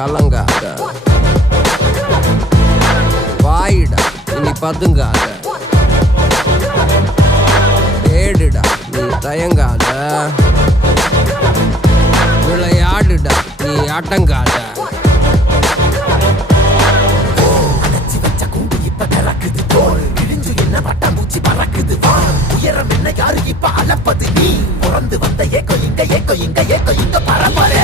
கலங்காத, வாயிடா இனி பதுங்காத, ஏடுடா நீ தயங்காத, விளையாடுடா நீ அடங்காத. உயரம் என்ன யாரு இப்ப அளப்பது நீ பிறந்து வந்த ஏக்கோ இங்க பரம்பரை